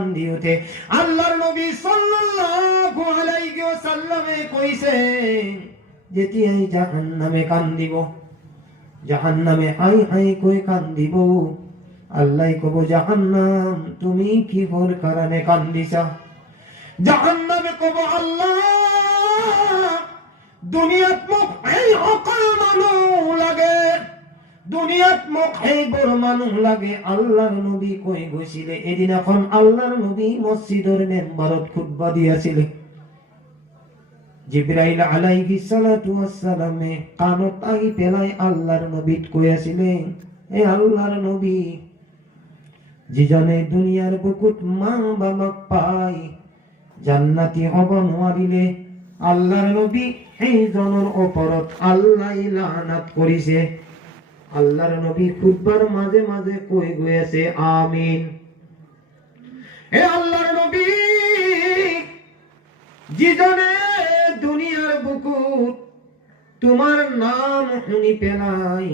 কান্দি ওঠে। আল্লাহর নবী সাল্লাল্লাহু আলাইহি ওয়াসাল্লামে কইছে যেতিয়াই জাহান্নামে কান্দিব, জাহান্নামে হাই হাই কই কান্দিব, আল্লাহ কব জাহান্নাম তুমি কি হর কারণে কান্দিছা? জাহান্নামে কব আল্লাহ দুনিয়াত মোক এই অকল মানুষ লাগে, দুনিয়াত মোক এই বড় মানুষ লাগে। আল্লাহর নবী কই গৈছিলে এদিন এখন আল্লাহর নবী মসজিদের মেম্বারত খুতবা দিয়াছিলে। জিবরাইল আলাইহিস সালাতু ওয়াস সালামে কানত আই পেলাই আল্লাহর নবীত কইয়াছিলে এ আল্লাহর নবী যিজনে দুনিয়ার বুকুত মা বাবা পাই জান্নাতি হব নোৱাৰিলে আল্লাহর নবী এই জনের ওপরত আল্লাহ লানাত করিছে। আল্লাহর নবী খুতবার মাঝে মাঝে কই গইয়াছে আমিন। হে আল্লাহর নবী যিজনে দুনিয়ার বুকুত তোমার নাম শুনি পেলাই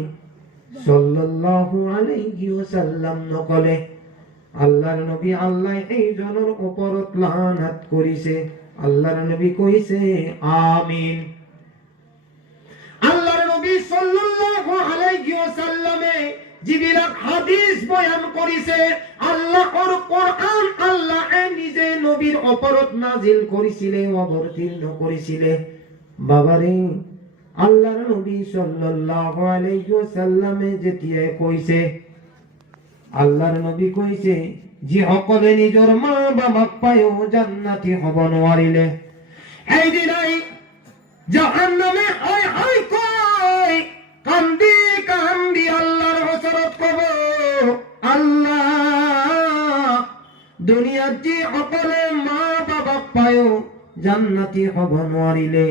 সাল্লাল্লাহু আলাইহি ওয়াসাল্লাম নকলে আল্লাহর নবী আল্লাহ এই জনের উপরত লানাত করিছে। আল্লাহর নবী কইছে আমিন। আল্লাহর নবী সাল্লাল্লাহু আলাইহি ওয়াসাল্লামে জিবরিল হাদিস বয়ান করিছে আল্লাহর কোরআন আল্লাহ নিজে নবীর উপরত নাজিল করিছিলে অবতীর্ণ করিছিলে। বাবারে আল্লাহর নবী সাল্লাল্লাহু আলাইহি ওয়াসাল্লামে যেতিয়া কইছে আল্লাহর নবী কইছে যে সকলে নিজের মা বাবাক পায়ও জান্নাতি হব নোৱাৰিলে এই দিনাই জাহান্নামে হাই হাই কই কান্দি কান্দি আল্লাহর হযরত কব আল্লাহ দুনিয়াত যে সকলে মা বাবাক পায়ও জান্নাতি হব নোৱাৰিলে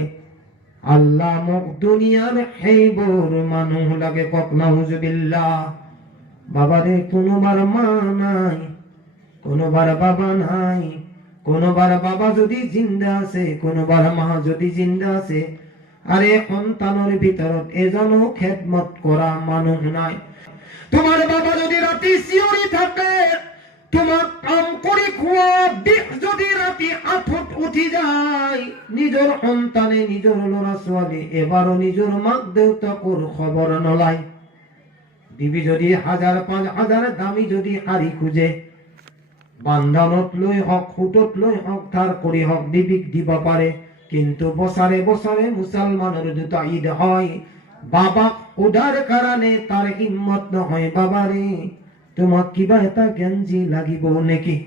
আল্লাহ মোক দুনিয়ার হেইবর মানুষ লাগে কক নাউজুবিল্লাহ। বাবারে কোনোবার মা নাই, কোনোবার বাবা নাই, কোনোবার বাবা যদি জিন্দা আছে, কোনোবার মা যদি জিন্দা আছে, আরে সন্তানের ভিতৰত এজনো খেদমত করা মানুষ নাই। তোমার বাবা যদি রাতি চিঞরি থাকে, তোমার কাম কৰি খোৱা দিশ যদি রাতি আঠত উঠি যায়, নিজের সন্তানে নিজের লড়া ছোৱালী এবারও নিজের মাক দেউতাকৰ খবর নলয়। দিবি যদি 1000-5000 দামি যদি হারি খুঁজে বান্ধানত লৈ হক ফুটত লৈ হক ধার কৰি হক দিবিক দিব পারে, কিন্তু বছরে বছরে মুসলমানের দুটা ঈদ হয়, বাবা ওদার কারণে তার হিম্মত নহয়। বাবারে তোমাক কিবা এটা গেঞ্জি লাগিব নেকি,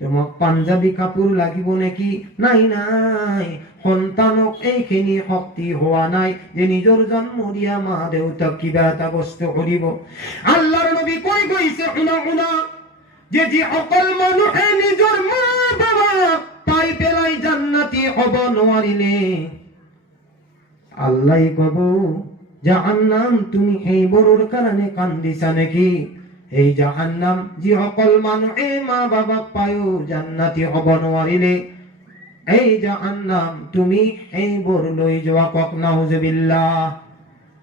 তোমাক পাঞ্জাবি কাপোৰ লাগিব নেকি? নাই নাই, সন্তানক এইখিনি শক্তি হোৱা নাই যে নিজৰ জন্ম দিয়া মা দেউতাক কিবা এটা বস্তু কৰিব। আল্লাহৰ নবী কৈ গৈছে শুনা শুনা যে যি অকল মানুহে নিজৰ মা বাবা পাই পেলাই জান্নাতি হ'ব নোৱাৰিলে আল্লাহ কব জাহান্নাম তুমি এই বড়ৰ কাৰণে কান্দিছা নেকি? এই জাহান্নাম যি সকল মানুহে মা বাবাক পায়ো জান্নাতি হ'ব নোৱাৰিলে এই জাহান্নাম তুমি এই বৰ লৈ যোৱা কক নাউজুবিল্লাহ।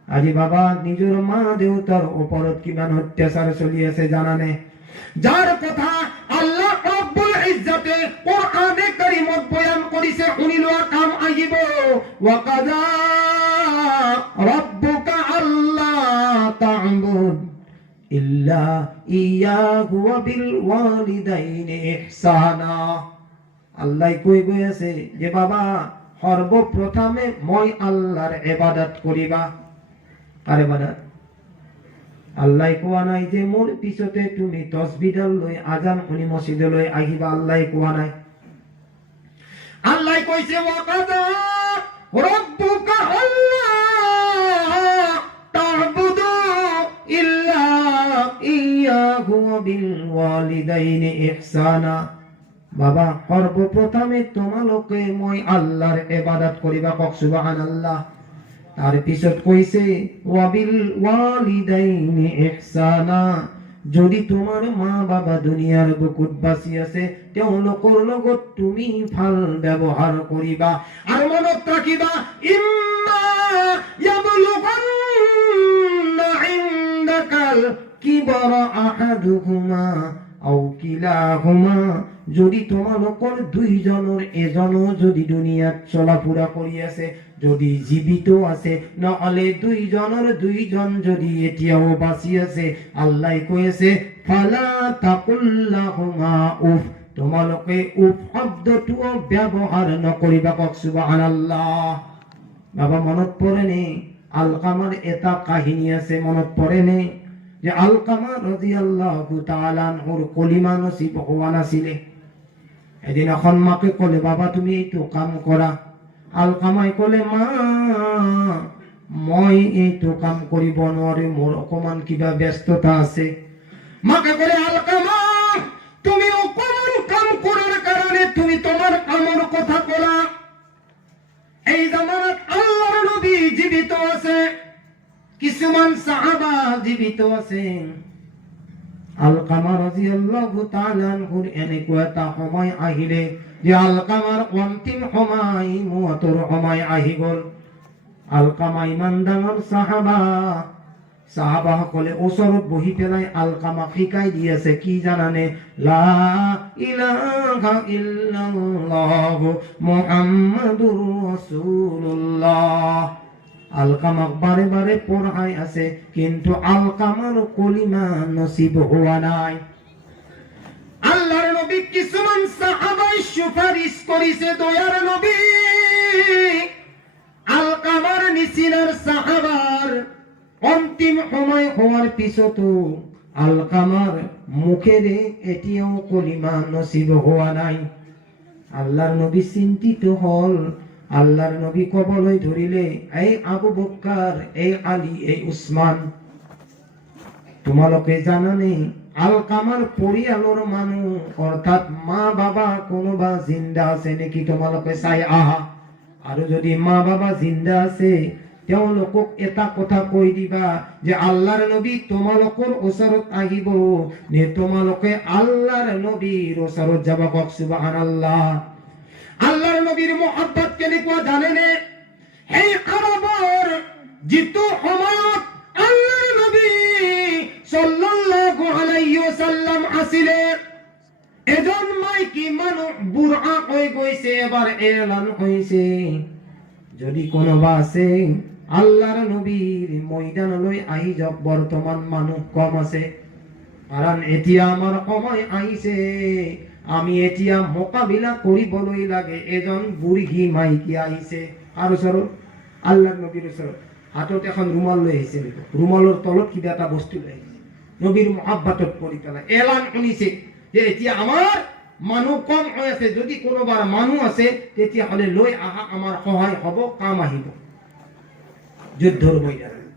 আজি বাবা নিজৰ মা দেউতাৰ ওপৰত কিমান অত্যাচাৰ চলি আছে জানানে? যার কথা আল্লাহ রব্বুল ইজ্জতে কোরআনে কারীমত বয়ান করিছে, শুনি লোৱা কাম আহিব। ওয়াকাযা রাব্বুকা আল্লা তা'বুদ ইল্লা ইয়াহু ওয়া বিল ওয়ালিদাইনি ইহসানা। আল্লাহ কই গই আছে যে বাবা সর্বপ্রথমে মই আল্লাহর ইবাদত করিবা। আর ইবাদত আল্লাহ কোয়া নাই যে মোর পিছতে তুমি তসবিহডাল লৈ আজান শুনি মসজিদলৈ আহিবা, আল্লাহ কোয়া নাই। আল্লাহ কইছে ওয়াকাযা রাব্বুকা আল্লা তা'বুদু ইল্লা ইয়াহু ওয়া বিল ওয়ালিদাইনি ইহসানা। বাবা সর্বপ্রথমে তোমালোকে মই আল্লাহর ইবাদত করিবা, কক সুবহানাল্লাহ। তার পিছত কইছে ওয়াবিল ওয়ালিদাইনি ইহসানা, যদি তোমার মা বাবা দুনিয়ার বুকুত বাঁচি আছে তেওঁলোকৰ লগত তুমি ভাল ব্যৱহাৰ কৰিবা। আর মনত রাখিবা ইম্মা ইয়াবলুগান্না ইনদাকাল কিবরা আহাদুহুমা আও কিলাহুমা, যদি তোমালোকৰ দুইজনৰ এজনো যদি দুনিয়াত চলাফুৰা কৰি আছে, যদি জীৱিত আছে, নহলে দুইজনৰ দুইজন যদি এতিয়াও বাচি আছে, আল্লাহ কৈ আছে ফালা তাকুল্লাহুমা উফ, তোমালোকে উফ শব্দটোও ব্যৱহাৰ নকৰিবা। কওক সুবহানাল্লাহ। বাবা মনত পৰেনে আলকামাৰ এটা কাহিনী আছে, মনত পৰেনে যে আলকামা ৰাদিয়াল্লাহু তাআলা আনহুৰ কলিমা নসিব হোৱা নাছিলে। এদিন এখন মাকে ক'লে বাবা তুমি এইটো কাম কৰা। আলকামাই ক'লে মা মই এইটো কাম কৰিব নোৱাৰিম, মোৰ অকমান কিবা ব্যস্ততা আছে। মাকে ক'লে আলকামা তুমি অকমান কাম কৰাৰ কাৰণে তুমি তোমাৰ কামৰ কথা ক'লা। এই জামানাত আল্লাহৰ নবী জীবিত আছে, কিছুমান সাহাবা জীবিত আছে। আলকামা রাদিয়াল্লাহু তাআলা আনহুৰ এনেকুৱা এটা সময় আহিলে যে আলকামাৰ অন্তিম সময়, মৌতৰ সময় আহি গ'ল। আলকামা ইমান ডাঙৰ সাহাবাসকলে ওচৰত বহি পেলাই আলকামাক শিকাই দি আছে, কি জানানে? লা ইলাহা ইল্লাল্লাহু মুহাম্মাদুৰ রাসূলুল্লাহ। আলকামাক বারে বারে পড়াই আছে, কিন্তু আলকামার কলিমা নসিব হওয়া নাই। আল্লাহর নবী কিছুমান সাহাবাই সুপারিশ করিছে, দয়ার নবী আলকামার নিচিনার সাহাবার অন্তিম সময় হওয়ার পিছতো আলকামার মুখেরে এতিয়াও কলিমা নসিব হওয়া নাই। আল্লাহর নবী চিন্তিত হল। আল্লাহর নবী কবলৈ ধরিলে, এই আবু বকর, এই আলী, এই উসমান, তোমালোকে জানানে আলকামার পৰিয়ালৰ মানুহ অর্থাৎ মা বাবা কোনোবা জিন্দা আছে নেকি? তোমালোকে চাই আহা। আৰু যদি মা বাবা জিন্দা আছে তেওঁলোকক এটা কথা কৈ দিবা যে আল্লাহর নবী তোমালোকৰ ওচৰত আহিব নে তোমালোকে আল্লাহর নবীর ওচৰত যাবা। কওক সুবহানাল্লাহ। আল্লাহর নবীর মোহাব্বত কেনেকুৱা জানেনে? এই আৰবৰ যিটো সময়ত আল্লাহর নবী সাল্লাল্লাহু আলাইহি ওয়াসাল্লাম আছিলে, এজন মাইকী মানুহ বুঢ়া হৈ গৈছে, এবাৰ এলান হৈছে যদি কোনোবা আছে আল্লাহর নবীর ময়দানলৈ আহি যাওক। বৰ্তমান মানুহ কম আছে, কাৰণ এতিয়া আমাৰ সময় আহিছে, আমি এতিয়া মোকাবিলা কৰিবলৈ লাগে। এজন বুঢ়ী মাইকী আহিছে আৰু ওচৰত আল্লাহৰ নবীৰ ওচৰত হাতত এখন ৰুমাল লৈ আহিছে, ৰুমালৰ তলত কিবা এটা বস্তু লৈ আহিছে। নবীৰ মহাব্বতত পৰি পেলাই এলান শুনিছে যে এতিয়া আমাৰ মানুহ কম হৈ আছে, যদি কোনোবাৰ মানুহ আছে তেতিয়াহ'লে লৈ আহা, আমাৰ সহায় হ'ব, কাম আহিব যুদ্ধৰ ময়দানত।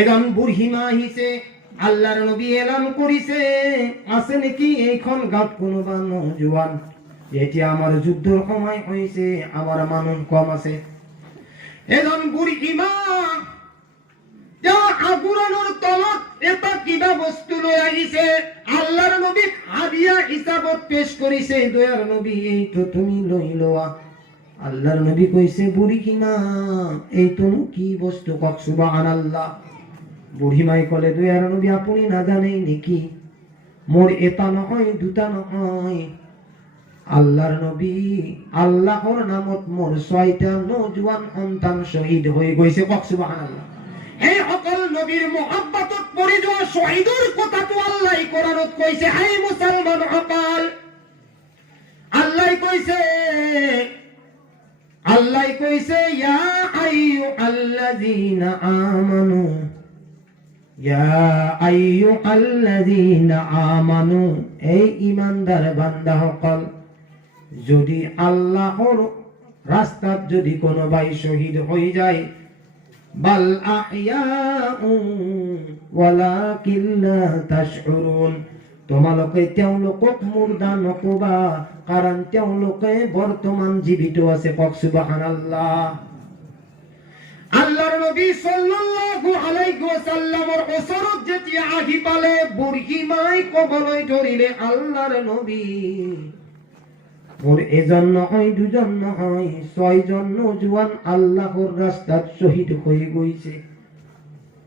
এজন বুঢ়ী মা আহিছে, আল্লাহর নবী এলান করিছে আছে নাকি এইখন গাঁত কোনোবা নজওয়ান, এতিয়া আমার যুদ্ধর সময় হয়েছে, আমার মানুষ কম আছে। এজন বুঢ়ী মা আগুৰানৰ তলত এটা কিবা বস্তু লৈ আহিছে, আল্লাহর নবী হাদিয়া হিচাপত পেশ কৰিছে, দয়াৰ নবী এইটো তুমি লৈ লোৱা। আল্লাহর নবী কৈছে বুঢ়ী মা এইটো কি বস্তু? কওক সুবহানাল্লাহ। বুঢ়ী মাই ক'লে দয়াৰ নবী আপুনি নাজানে নেকি মোৰ এটা নহয় দুটা নহয়, আল্লাহর নবী আল্লাহর নামত মোৰ 6টা নজওয়ান সন্তান শহীদ হৈ গৈছে। কওক সুবহানাল্লাহ। এই সকল নবীৰ মহব্বতত পৰি যোৱা শহীদৰ কথাটো আল্লাহ কোরআনত কৈছে। হে মুছলমান সকল, আল্লাহ কৈছে ইয়া আইয়ুহাল্লাযীনা আমানু, ইয়া আইয়ুহাল্লাযীনা আমানু, এই ঈমানদার বান্দা সকল, যদি আল্লাহর রাস্তাত যদি কোনোবাই শহীদ হয়ে যায়, বাল আহইয়াউ ওয়ালাকিন লা তাশউরুন, তোমালোকে তেওঁলোকক মুৰ্দা নকবা, কাৰণ তেওঁলোকে বৰ্তমান জীৱিত আছে। কওক সুবহানাল্লাহ। আল্লাহর নবী সাল্লাল্লাহু আলাইহি ওয়াসাল্লামৰ ওচৰত যেতিয়া আহি পালে, বুঢ়ী মাই কবলৈ ধৰিলে আল্লাহর নবী মোর এজন নহয় দুজন নহয় 6জন নজওয়ান আল্লাহর রাস্তাত শহীদ হয়ে গৈছে।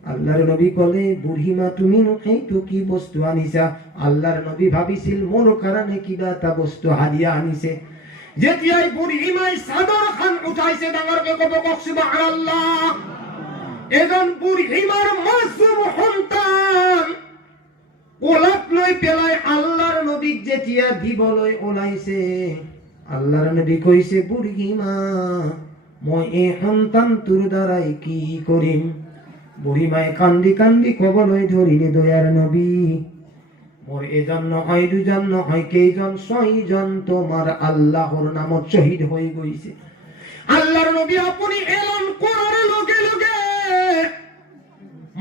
আল্লাহর নবী কলে বুড়িমা তুমি এইটো কি বস্তু আনিছা? আল্লাহর নবী ভাবিছিল মোর কারণে কিবা এটা বস্তু হাদিয়া আনিছে। যেতিয়াই বুড়িমাই চাদৰ খান উঠাইছে ডাঙৰকে কব কওক সুবহানাল্লাহ। এজন বুড়িমাৰ মাসুম সন্তান কোলাত লৈ পেলাই আল্লাহৰ নবীক যেতিয়া দিবলৈ ওলাইছে, আল্লাহৰ নবী কৈছে বুড়িমা মই এই সন্তানটোৰ দ্বাৰাই কি কৰিম? বুড়িমাই কান্দি কান্দি কবলৈ ধৰিলে দয়াৰ নবী মোর এজন নহয় দুজন নহয় কেইজন 6 জন তোমার আল্লাহর নামত শহীদ হয়ে গইছে। আল্লাহর নবী আপনি এলান করার লগে লগে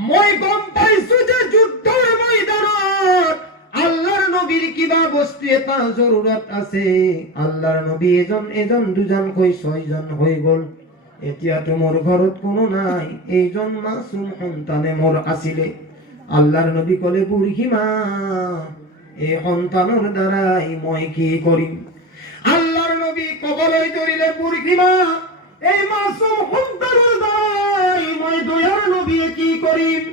মই গম পাইছো যে যুদ্ধের ময়দানত আল্লাহর নবীর কিবা বস্তু এটা জরুরত আছে। আল্লাহর নবী এজন দুজন কই 6 জন হয়ে গল। এতিয়া তো মোর ঘরত কোনো নাই, এইজন মাসুম সন্তানে মোর আছিলে। আল্লাহর নবী কলে বুড়িমা এই সন্তানের দ্বারাই মই কি করিম? আল্লাহর নবী কবলে ধরিলে বুড়িমা এই মাসুম সন্তানের দ্বারাই মই দয়ার নবী কি করিম?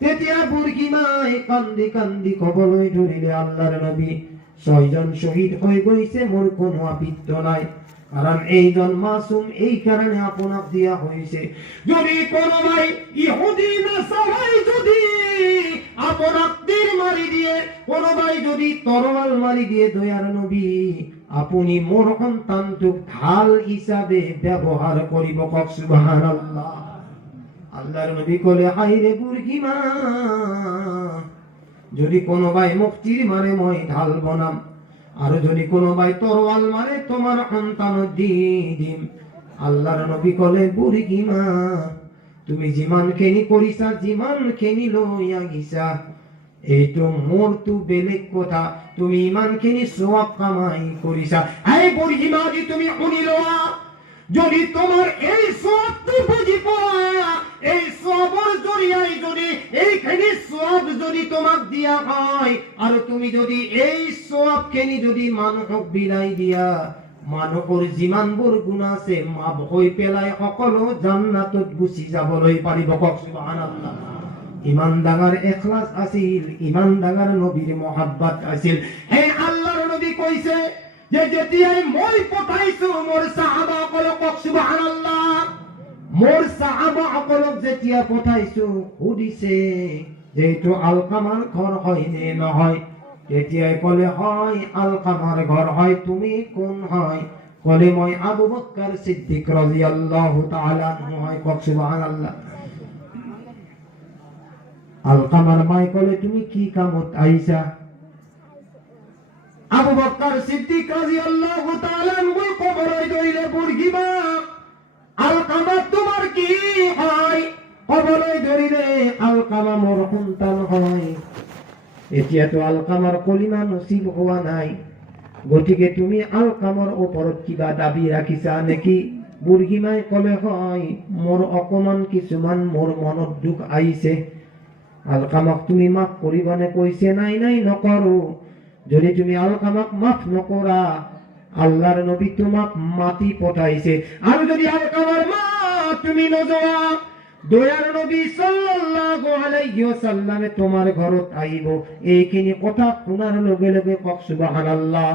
তেতিয়া বুড়িমাই কান্দি কান্দি কবলে ধরিলে আল্লাহর নবী 6 জন শহীদ হয়ে গইছে, মোর কোনো আপত্তি নাই, কারণ এইজন মাসুম এই কারণে আপনাক দিয়া হয়েছে। যদি কোনো ভাই ইহুদি নাসারাই যদি আপনাক তীর মারি দিয়ে, কোনো ভাই যদি তরোয়াল মারি দিয়ে দয়ার নবী আপনি মোর সন্তানটোক ঢাল হিসাবে ব্যবহার করিব কওক সুবহানাল্লাহ। আল্লাহর নবী কলে হায়রে বুড়িমা যদি কোনো ভাই মোক তীর মারে মই ঢাল বনাম, আর যদি কোনো ভাই তরোয়াল মারে তোমার সন্তান দিম। আল্লাহর নবী কলে বুড়িমা তুমি যিমান খেনি করিছা, যিমান খেনি লইয়া গিছা, এইটো মোর তো বেলেগ কথা, তুমি ইমান খেনি সওয়াব কামাই করিছা। এই বুড়িমা যদি তুমি শুনি লওয়া, যদি তোমার এই সওয়াবটো বুঝি পাওয়া, এই সওয়াবের জরিয়ায় যদি এইখানি সওয়াব যদি তোমাক দিয়া হয়, আর তুমি যদি এই সওয়াব খেনি যদি মানুহক বিলাই দিয়া, মানুহৰ যিমানবোৰ গুনাহ আছে মাফ হৈ পেলাই সকলো জান্নাতত গুচি যাবলৈ পাৰিব কওক সুবহানাল্লাহ। ইমান ডাঙৰ ইখলাস আছিল, ইমান ডাঙৰ নবীৰ মহব্বত আছিল। হে আল্লাহৰ নবী কৈছে যে যেতিয়াই মই পঠাইছো মোৰ সাহাবাসকলক কওক সুবহানাল্লাহ, মোৰ সাহাবাসকলক যেতিয়া পঠাইছো সুধিছে যে এইটো আলকামাৰ ঘৰ হয় নে নহয়? তেতিয়াই কলে হয় আলকামার ঘর হয়। তুমি কোন হয়? কলে মই আবু বকর সিদ্দিক রাদিয়াল্লাহু তাআলা আনহু হয় কওক সুবহানাল্লাহ। আলকামার মাই কলে তুমি কি কামত আইছা? আবু বকর সিদ্দিক রাদিয়াল্লাহু তাআলা আনহু কবরে ধইলে বুড়িমা আলকামা তোমার কি হয়? কবরে ধরিলে আলকামা মোর সন্তান হয়। এতিয়া তো আলকামার কলিমা নসিব হওয়া নাই, গতিকে তুমি আলকামার ওপৰত কিবা দাবী রাখিছা নেকি? বুড়িমাই কলে হয় মোর অকমান কিছুমান মোর মনত দুখ আইছে। আলকামাক তুমি মাফ করিবানে? কৈছে নাই নাই নকৰো। যদি তুমি আলকামাক মাফ নকৰা, আল্লাহর নবী তোমাক মাতি পঠাইছে, আর যদি আলকামার মা তুমি নযোৱা, দয়ার নবী সাল্লাল্লাহু আলাইহি ওয়াসাল্লামে তোমার ঘরত আইব। এইখিনি কথা শুনার লগে লগে কওক সুবহানাল্লাহ।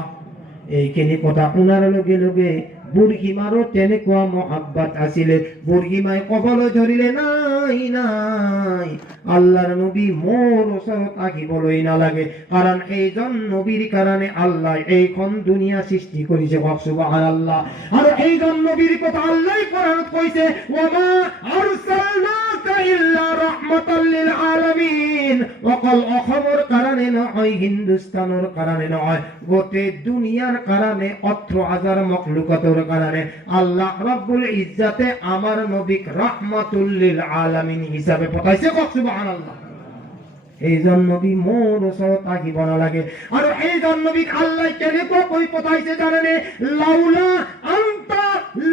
এইখিনি কথা শুনার লগে লগে বুড়িমারও তেনেকুৱা মহব্বত আছিলে। বুড়িমাই কবলৈ ধৰিলে নাই নাই আল্লাহর নবী মোর ওচৰত আহিবলৈ নালাগে, কারণ এইজন নবীর কারণে আল্লাহ এইখন দুনিয়া সৃষ্টি করেছে কওক সুবহানাল্লাহ। আর এইজন নবীর কথা আল্লাহ কোরআনত কইছে ওয়ামা আরসালনাকা ইল্লা রাহমাতাল লিল আলামিন। অকল অসমৰ কারণে নহয়, হিন্দুস্তানৰ কারণে নহয়, গোটে দুনিয়ার কারণে 18,000 মখলুকাতের কারণে আল্লাহ রাব্বুল ইজ্জাতে আমার নবীক রাহমাতুল লিল আলামিন হিসাবে পঠাইছে কওক সুবহানাল্লাহ। এইজন নবী মোর ওচৰত আহিব নালাগে। আৰু এইজন নবীক আল্লাহ কেনেকৈ কৈ পঠাইছে জানেনে? লাউলা আনতা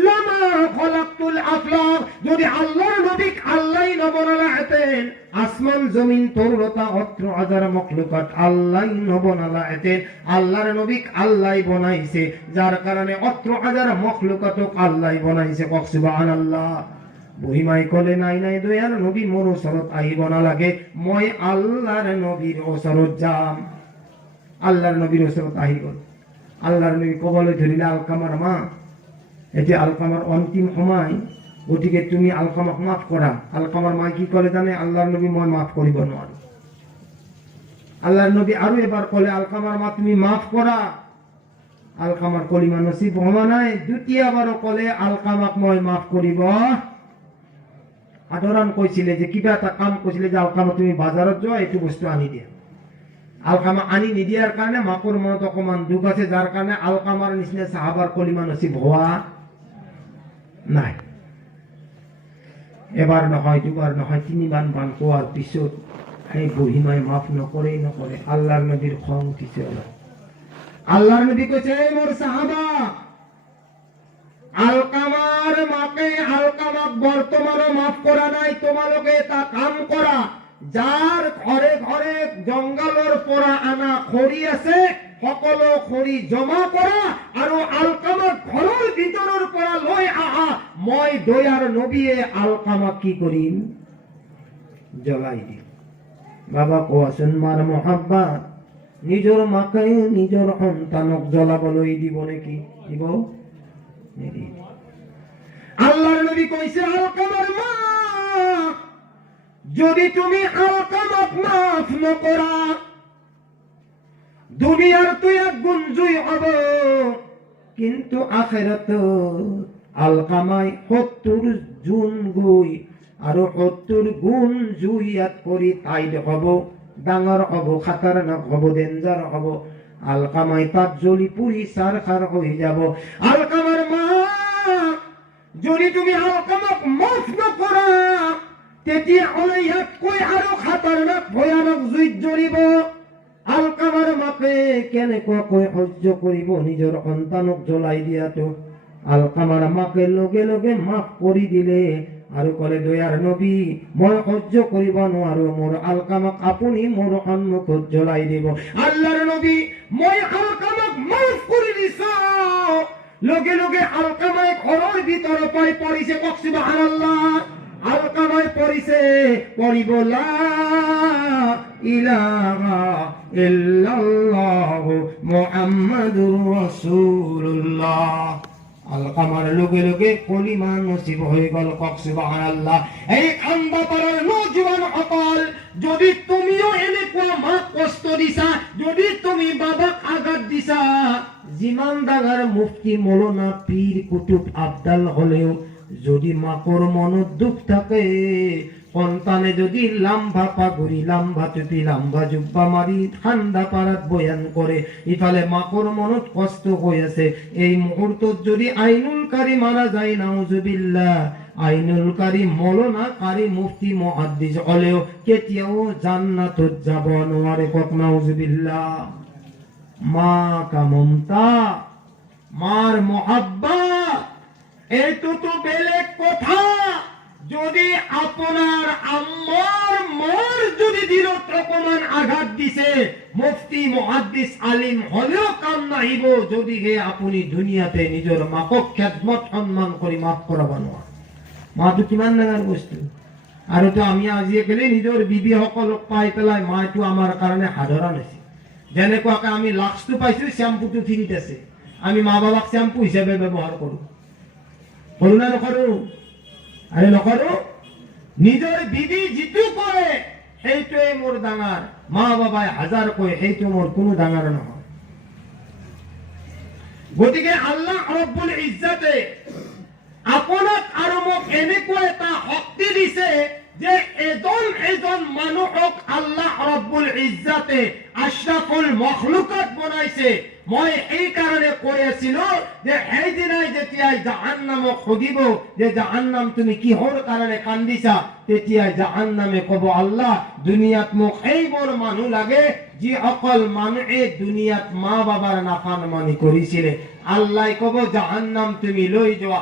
লামা খলাকতুল আফলাক। যদি আল্লাহর নবীক আল্লাহ নবনালাহেতেন, আসমান জমিন তরুলতা 18,000 মখলুকাত আল্লাহ নবনালাহেতেন। আল্লাহর নবীক আল্লাহ বনাইছে, যার কারণে 18,000 মখলুকাতক আল্লাহ বনাইছে কওক সুবহানাল্লাহ। বুঢ়ীমাই কলে নাই নাই দয়াৰ নবী মোৰ ওচৰত আহিব নালাগে, মই আল্লাহৰ নবীৰ ওচৰত যাম। আল্লাহৰ নবীৰ ওচৰত আহি গল। আল্লাহৰ নবী কবলৈ ধৰিলে আলকামাৰ মা, এতিয়া আলকামাৰ অন্তিম সময়, গতিকে তুমি আলকামাক মাফ কৰা। আলকামাৰ মাই কি কলে জানে? আল্লাহৰ নবী মই মাফ কৰিব নোৱাৰো। আল্লাহর নবী আরো এবার কলে আলকামার মা তুমি মাফ করা। আলকামার কলিমা নসিব হওয়া নাই, দ্বিতীয়বারও কলে আলকামাক মই মাফ করিব। আদরান কইছিলে যে কিবা এটা কাম কইছিলে যে আলকামা তুমি বাজারত যাও এইটো বস্তু আনি দিয়া। আলকামা আনি নিদিয়ার কারণে মাকৰ মনত অকমান দুখ আছে, যার কারণে আলকামার নিচিনা সাহাবার কলিমা নসিব হওয়া নাই। এবার নহয়, দুবার নহয়, তিনিবার বান কোয়ার পিছত এই বুঢ়ীমাই মাফ নকৰে। আল্লাহৰ নবীৰ খং উঠিছে অলপ। আল্লাহৰ নবী কৈছে, মোৰ সাহাবা, আলকামার মাকে আলকামাক বর্তমানে মাফ করা নাই, তোমালোকে এটা কাম করা, যার ঘরে ঘরে জঙ্গলের পৰা আনা খৰি আছে সকলো খৰি জমা কৰা আৰু আলকামাক ঘৰৰ ভিতৰৰ পৰা লৈ আহা। মই দয়াৰ নবীয়ে আলকামাক কি কৰিম? জ্বলাই দিম। বাবা কোৱাচোন, মাৰ মহাব্বাত নিজৰ মাকে নিজৰ সন্তানক জ্বলাবলৈ দিব নেকি? দিব? আল্লাহর নবী কইছে, আলকামার মা, যদি তুমি আলকামাক মাফ নকরা, দুনিয়ার তুই এক গুণ জুই হব, কিন্তু আখিরাত আলকামাই 70 জুন গুই আৰু 70 গুণ জুইয়াত কৰি তাইড হব, ডাঙৰ হব, খাতাৰনাক হব, ডেঞ্জাৰ হব। আলকামাই তাত জ্বলি পুৰি চাৰখাৰ হৈ যাব। আলকামার মা, যদি তুমি আলকামাক মাফ নকৰা, তেতিয়াহ'লে ইয়াতকৈ আৰু খাতাৰনাক ভয়ানক জুইত জ্বলিব। আলকামাৰ মাকে কেনেকুৱাকৈ সহ্য কৰিব নিজৰ সন্তানক জ্বলাই দিয়াটো? আলকামাৰ মাকে লগে লগে মাফ কৰি দিলে আৰু কলে, দয়াৰ নবী, মই সহ্য কৰিব নোৱাৰো, মোৰ আলকামাক আপুনি মোৰ সন্মুখত জ্বলাই দিব। আল্লাহৰ নবী, মই আলকামাক মাফ কৰি দিছো। লগে লগে আলকামাই ঘৰৰ ভিতৰৰ পাই পৰিছে। কওক সুবহানাল্লাহ। আলকামাই পৰিছে, পৰিব লা ইলাহা ইল্লাল্লাহ মুহাম্মাদুৰ রাসূলুল্লাহ। আলকামার লগে লগে কলিমা নসিব হয়ে গেল। কওক সুবহানাল্লাহ। এই খান্দাপাড়ার নওজোয়ান সকল, যদি তুমিও এনেকুৱা মাক কষ্ট দিছা, যদি তুমি বাবাক আঘাত দিছা, যিমান ডাঙৰ মুফতি মৌলানা পীর কুতুব আবদাল হলেও যদি মাকৰ মনত দুখ থাকে, সন্তানে যদি লাম্বা পাগুৰি, লাম্বা টুপি, লাম্বা জুব্বা মাৰি ঠাণ্ডা পাৰাত বয়ান কৰে, ইফালে মাকৰ মনত কষ্ট হৈ আছে, এই মুহূৰ্তত যদি আইনুল কাৰি মাৰা যায়, নাউজুবিল্লাহ, আইনুল কারি, মৌলানা কারি, মুফতি, মুহাদ্দিস হলেও কেতিয়াও জান্নাতত যাব নোৱাৰে। কক নাউজুবিল্লাহ। মা কা মমতা, মার মহাব্বত, এইটো তো বেলেগ কথা। যদি আপনার আম্মার মার যদি দিলত অকমান আঘাত দিছে, মুফতি, মুহাদ্দিস, আলিম হলেও কাম নাহিব যদি হে আপুনি দুনিয়াতে নিজৰ মাকক খেদমত সন্মান কৰি মাফ কৰাব নোৱাৰে। মাটো কিমান ডাঙৰ বস্তু। আৰু তো আমি আজিকালি নিজৰ বিবি সকলক পাই পেলাই মাটো আমাৰ কাৰণে সাধাৰণ হৈছে। যেনেকুৱাকে আমি লাক্সটো পাইছো, শ্যাম্পুটো ফ্ৰীত আছে, আমি মা বাবাক শ্যাম্পু হিচাপে ব্যৱহাৰ কৰো। কৰো না নকৰো? আরে নকৰো? নিজৰ বিবি যিটো কৰে সেইটোৱে মোৰ ডাঙৰ, মা বাবাই হাজাৰ কয় সেইটো মোৰ কোনো ডাঙৰ নহয়। গতিকে আল্লাহ ৰব্বুল ইজ্জতে আপোনাক আৰু মোক এনেকুৱা এটা শক্তি দিছে যে এজন মানুহক আল্লাহ ৰব্বুল ইজ্জতে আশৰাফুল মখলুকাত বনাইছে। মই এই কাৰণে কৈ আছিলো যে সেইদিনাই যেতিয়া জাহান্নামক সুধিব যে জাহান্নাম তুমি কিহৰ কাৰণে কান্দিছা, তেতিয়া জাহান্নামে কব, আল্লাহ, দুনিয়াত মোক সেইবোৰ মানুহ লাগে যিসকল মানুহে দুনিয়াত মা বাবাৰ নাফৰমানি কৰিছিলে। আল্লাহ কব, জাহান্নাম তুমি লৈ যোৱা।